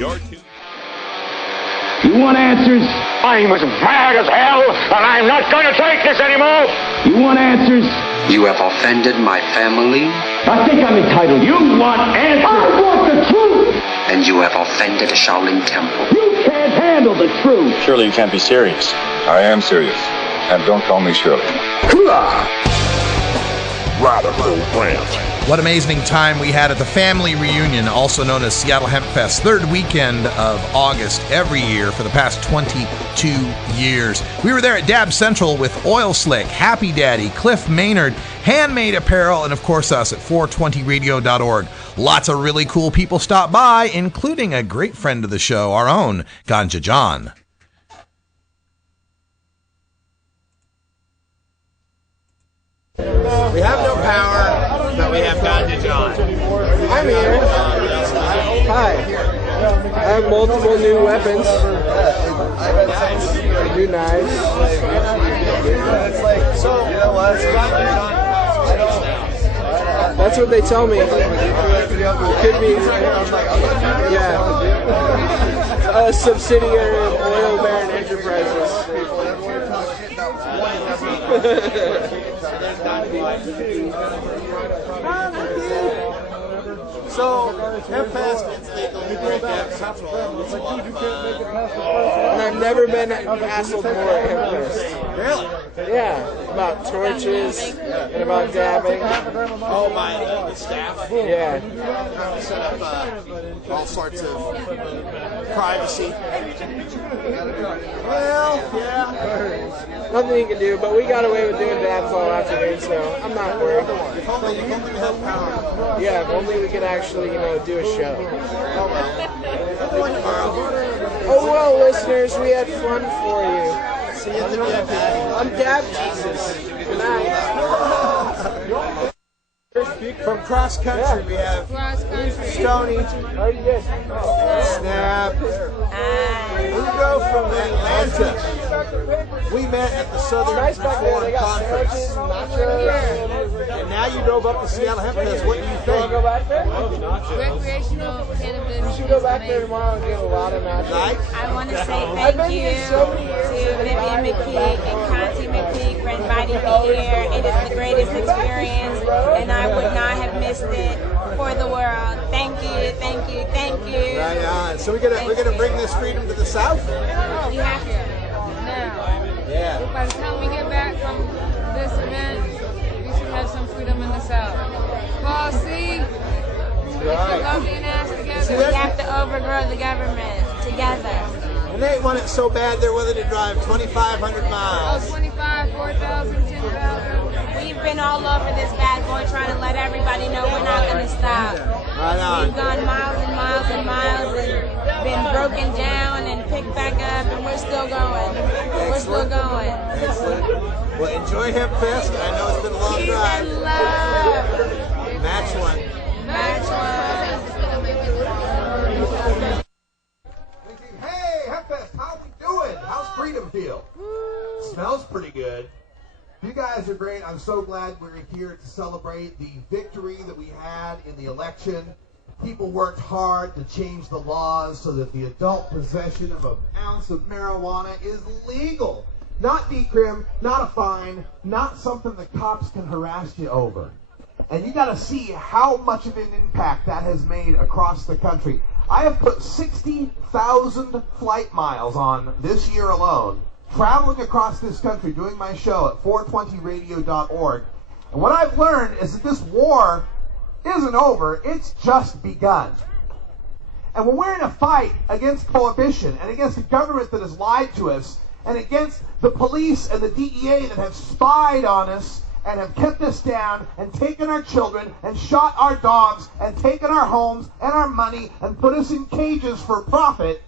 Your two. You want answers? I'm as mad as hell, and I'm not going to take this anymore. You want answers? You have offended my family. I think I'm entitled. You want answers? I want the truth. And you have offended the Shaolin Temple. You can't handle the truth. Surely you can't be serious. I am serious. And don't call me Shirley. Radical Rant. What amazing time we had at the family reunion, also known as Seattle Hempfest, third weekend of August every year for the past 22 years. We were there at Dab Central with Oil Slick, Happy Daddy, Cliff Maynard, Handmade Apparel, and of course us at 420radio.org. Lots of really cool people stopped by, including a great friend of the show, our own Ganja John. We have no power, but we have Ganja John. I'm here. Hi. I have multiple new weapons. New knives. So, you know what? That's what they tell me. It could be, yeah, a subsidiary of Oil Baron Enterprises. So, Hempfest, it's legal. You break that central. And I've never been hassled more at Hempfest. Really? Yeah, about torches and about dabbing. Oh, by the staff? Yeah. Set up all sorts of privacy. Well, yeah. Nothing you can do, but we got away with doing dabs all afternoon, so I'm not worried. If only we had power. Yeah, if only we could actually, do a show. Oh, well. I'm going tomorrow. Oh, well, listeners, we had fun for you. See you at the Dab Daddy. I'm Dab Jesus. Good night. From cross country, we have Stoney, Snap. We go from Atlanta. We met at the Southern Reform Conference. And now you drove up to Seattle Hempfest. What do you think? Recreational cannabis. We should go back there tomorrow and get a lot of nachos. I want to say thank you to Vivian McKeek and Conti McKeek for inviting me here. It is the greatest experience, and I would not have missed it for the world. Thank you, thank you, thank you. Right on. So we're gonna bring this freedom to the South. We have to. Now. Yeah. By the time we get back from this event, we should have some freedom in the South. Paul, see? We should go be an ass together. We have to overgrow the government together. And they want it so bad they're willing to drive 2,500 miles. Oh, 25, 4,000, 10,000. We've been all over this bad boy trying to let everybody know we're not going to stop. Right on. We've gone miles and miles and miles and been broken down and picked back up, and we're still going. We're still going. Excellent. Well, enjoy Hempfest. I know it's been a long Peace drive. and love. Match one. Match one. Hey, Hempfest, how we doing? How's freedom feel? Smells pretty good. You guys are great. I'm so glad we're here to celebrate the victory that we had in the election. People worked hard to change the laws so that the adult possession of an ounce of marijuana is legal. Not decrim, not a fine, not something the cops can harass you over. And you got to see how much of an impact that has made across the country. I have put 60,000 flight miles on this year alone, traveling across this country, doing my show at 420radio.org. And what I've learned is that this war isn't over, it's just begun. And when we're in a fight against prohibition and against a government that has lied to us and against the police and the DEA that have spied on us and have kept us down and taken our children and shot our dogs and taken our homes and our money and put us in cages for profit,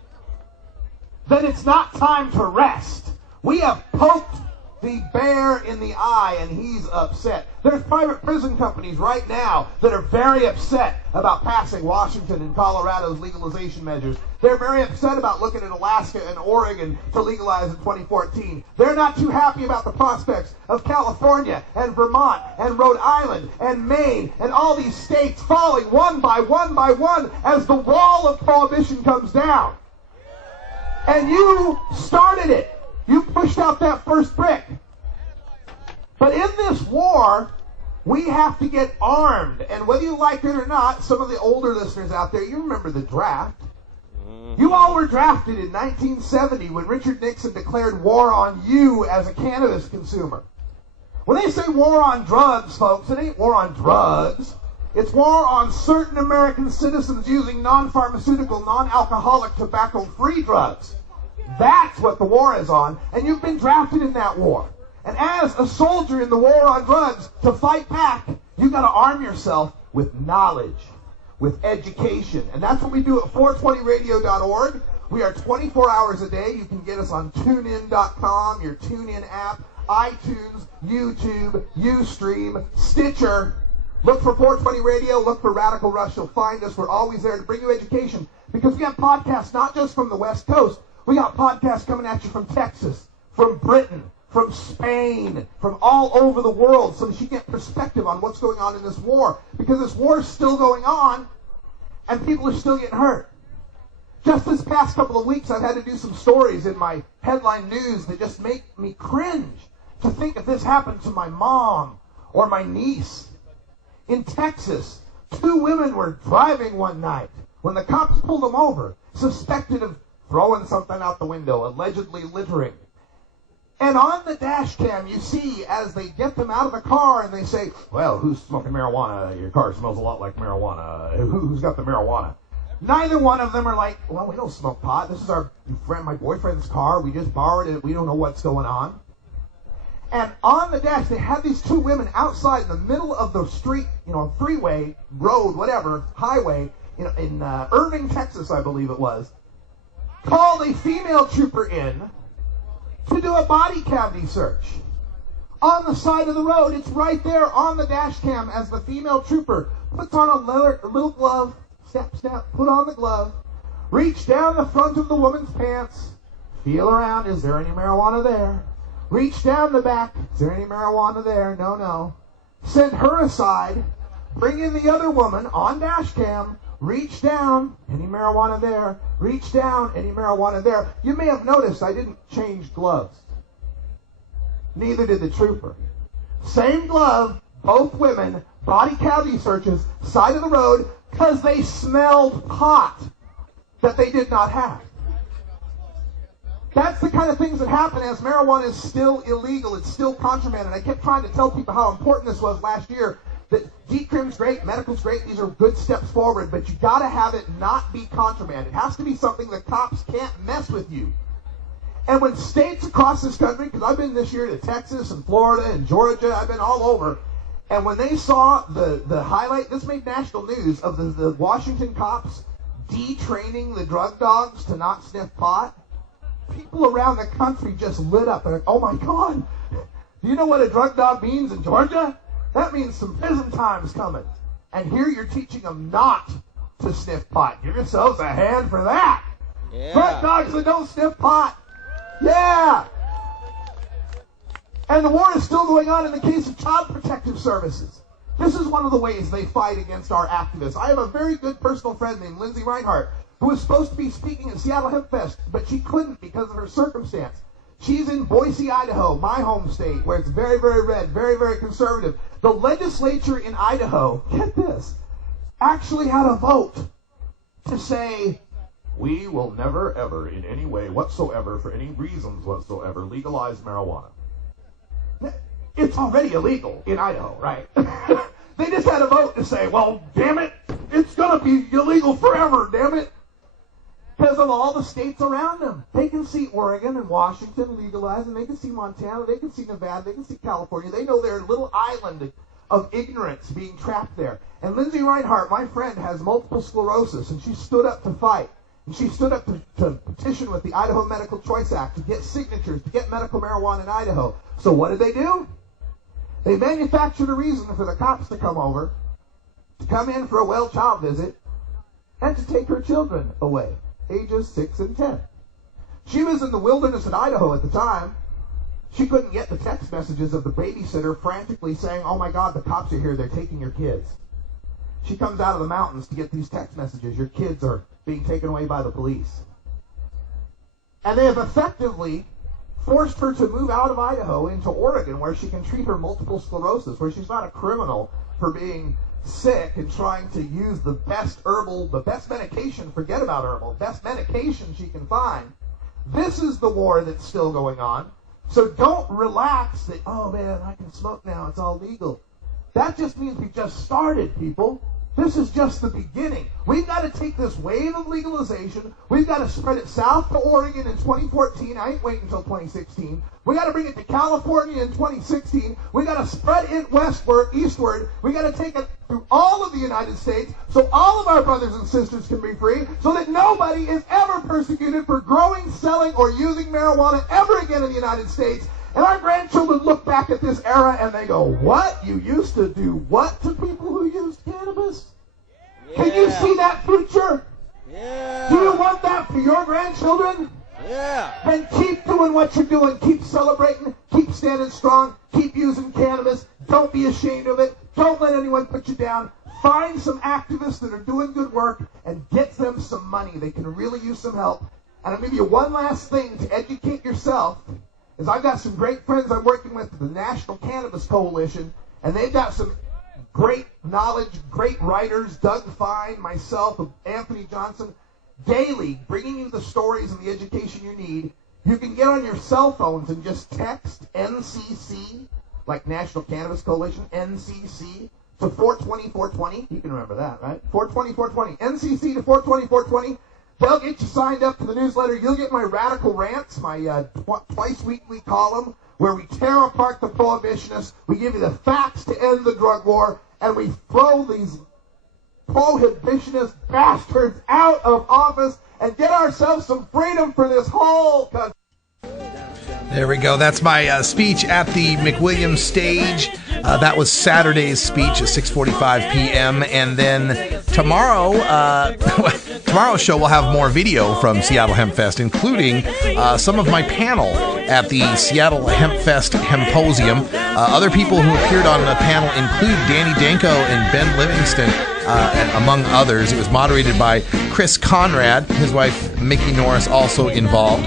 then it's not time to rest. We have poked the bear in the eye, and he's upset. There's private prison companies right now that are very upset about passing Washington and Colorado's legalization measures. They're very upset about looking at Alaska and Oregon to legalize in 2014. They're not too happy about the prospects of California and Vermont and Rhode Island and Maine and all these states falling one by one by one as the wall of prohibition comes down. And you started it. You pushed out that first brick. But in this war, we have to get armed. And whether you like it or not, some of the older listeners out there, you remember the draft. You all were drafted in 1970 when Richard Nixon declared war on you as a cannabis consumer. When they say war on drugs, folks, it ain't war on drugs. It's war on certain American citizens using non-pharmaceutical, non-alcoholic, tobacco-free drugs. That's what the war is on, and you've been drafted in that war. And as a soldier in the war on drugs, to fight back, you got to arm yourself with knowledge, with education. And that's what we do at 420radio.org. We are 24 hours a day. You can get us on TuneIn.com, your TuneIn app, iTunes, YouTube, Ustream, Stitcher. Look for 420 Radio. Look for Radical Rush. You'll find us. We're always there to bring you education because we have podcasts not just from the West Coast. We got podcasts coming at you from Texas, from Britain, from Spain, from all over the world, so that you get perspective on what's going on in this war. Because this war is still going on, and people are still getting hurt. Just this past couple of weeks, I've had to do some stories in my headline news that just make me cringe to think if this happened to my mom or my niece. In Texas, 2 women were driving one night when the cops pulled them over, suspected of throwing something out the window, allegedly littering. And on the dash cam, you see as they get them out of the car and they say, well, who's smoking marijuana? Your car smells a lot like marijuana. Who's got the marijuana? Neither one of them are like, well, we don't smoke pot. This is my boyfriend's car. We just borrowed it. We don't know what's going on. And on the dash, they had these 2 women outside in the middle of the street, freeway, road, whatever, highway, in Irving, Texas, I believe it was, called a female trooper in to do a body cavity search. On the side of the road, it's right there on the dash cam as the female trooper puts on a little glove, snap, put on the glove, reach down the front of the woman's pants, feel around, is there any marijuana there? Reach down the back, is there any marijuana there? No. Send her aside, bring in the other woman on dash cam, reach down, any marijuana there? Reach down, any marijuana there? You may have noticed I didn't change gloves. Neither did the trooper. Same glove, both women, body cavity searches, side of the road, because they smelled pot that they did not have. That's the kind of things that happen as marijuana is still illegal. It's still contraband. And I kept trying to tell people how important this was last year. That decrim's great, medical's great, these are good steps forward, but you got to have it not be contraband. It has to be something the cops can't mess with you. And when states across this country, because I've been this year to Texas and Florida and Georgia, I've been all over, and when they saw the highlight, this made national news, of the Washington cops detraining the drug dogs to not sniff pot, people around the country just lit up. They're like, oh my God, do you know what a drug dog means in Georgia? That means some prison time's coming. And here you're teaching them not to sniff pot. Give yourselves a hand for that. Yeah. Drug dogs that don't sniff pot. Yeah. And the war is still going on in the case of Child Protective Services. This is one of the ways they fight against our activists. I have a very good personal friend named Lindsay Reinhardt who was supposed to be speaking at Seattle Hempfest, but she couldn't because of her circumstance. She's in Boise, Idaho, my home state, where it's very, very red, very, very conservative. The legislature in Idaho, get this, actually had a vote to say, we will never, ever, in any way whatsoever, for any reasons whatsoever, legalize marijuana. It's already illegal in Idaho, right? They just had a vote to say, well, damn it, it's going to be illegal forever, damn it. Because of all the states around them. They can see Oregon and Washington legalized, and they can see Montana, they can see Nevada, they can see California. They know they're a little island of ignorance being trapped there. And Lindsay Reinhardt, my friend, has multiple sclerosis, and she stood up to fight. And she stood up to petition with the Idaho Medical Choice Act to get signatures, to get medical marijuana in Idaho. So what did they do? They manufactured a reason for the cops to come over, to come in for a well child visit, and to take her children away, ages 6 and 10. She was in the wilderness in Idaho at the time. She couldn't get the text messages of the babysitter frantically saying, "Oh my God, the cops are here, they're taking your kids." She comes out of the mountains to get these text messages. Your kids are being taken away by the police. And they have effectively forced her to move out of Idaho into Oregon, where she can treat her multiple sclerosis, where she's not a criminal for being sick and trying to use the best herbal, the best medication, forget about herbal, best medication she can find. This is the war that's still going on. So don't relax that, oh man, I can smoke now, it's all legal. That just means we just started, people. This is just the beginning. We've got to take this wave of legalization. We've got to spread it south to Oregon in 2014. I ain't waiting until 2016. We got to bring it to California in 2016. We got to spread it westward, eastward. We got to take it through all of the United States so all of our brothers and sisters can be free, so that nobody is ever persecuted for growing, selling, or using marijuana ever again in the United States. And our grandchildren look back at this era and they go, what? You used to do what to people who used cannabis? Yeah. Can you see that future? Yeah. Do you want that for your grandchildren? Yeah. Then keep doing what you're doing. Keep celebrating. Keep standing strong. Keep using cannabis. Don't be ashamed of it. Don't let anyone put you down. Find some activists that are doing good work and get them some money. They can really use some help. And I'll give you one last thing to educate yourself. Is I've got some great friends I'm working with at the National Cannabis Coalition, and they've got some great knowledge, great writers, Doug Fine, myself, Anthony Johnson, daily bringing you the stories and the education you need. You can get on your cell phones and just text NCC, like National Cannabis Coalition, NCC, to 420-420. You can remember that, right? 420-420. NCC to 420-420. They'll get you signed up to the newsletter. You'll get my Radical Rants, my twice-weekly column, where we tear apart the prohibitionists, we give you the facts to end the drug war, and we throw these prohibitionist bastards out of office and get ourselves some freedom for this whole country. There we go. That's my speech at the McWilliams Stage. That was Saturday's speech at 6:45 p.m. And then tomorrow, tomorrow's show will have more video from Seattle Hempfest, including some of my panel at the Seattle Hempfest Hemposium. Other people who appeared on the panel include Danny Danko and Ben Livingston, and among others. It was moderated by Chris Conrad, his wife Mickey Norris also involved.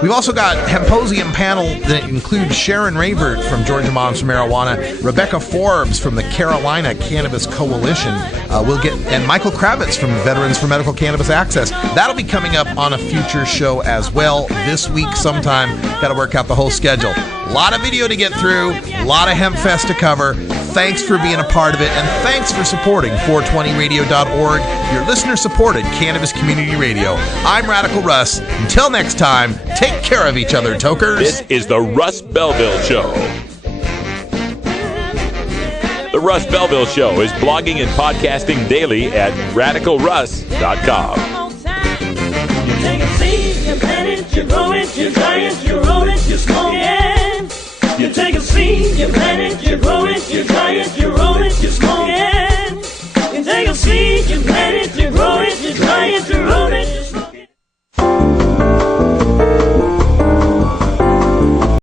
We've also got Hemposium panel that includes Sharon Rayvert from Georgia Moms for Marijuana, Rebecca Forbes from the Carolina Cannabis Coalition, and Michael Kravitz from Veterans for Medical Cannabis Access. That'll be coming up on a future show as well this week sometime. Got to work out the whole schedule. A lot of video to get through, a lot of Hempfest to cover. Thanks for being a part of it, and thanks for supporting 420radio.org, your listener-supported cannabis community radio. I'm Radical Russ. Until next time, take care of each other, tokers. This is the Russ Belville Show. The Russ Belville Show is blogging and podcasting daily at radicalruss.com. You take a seed, you plant it, you grow it, you dry it, you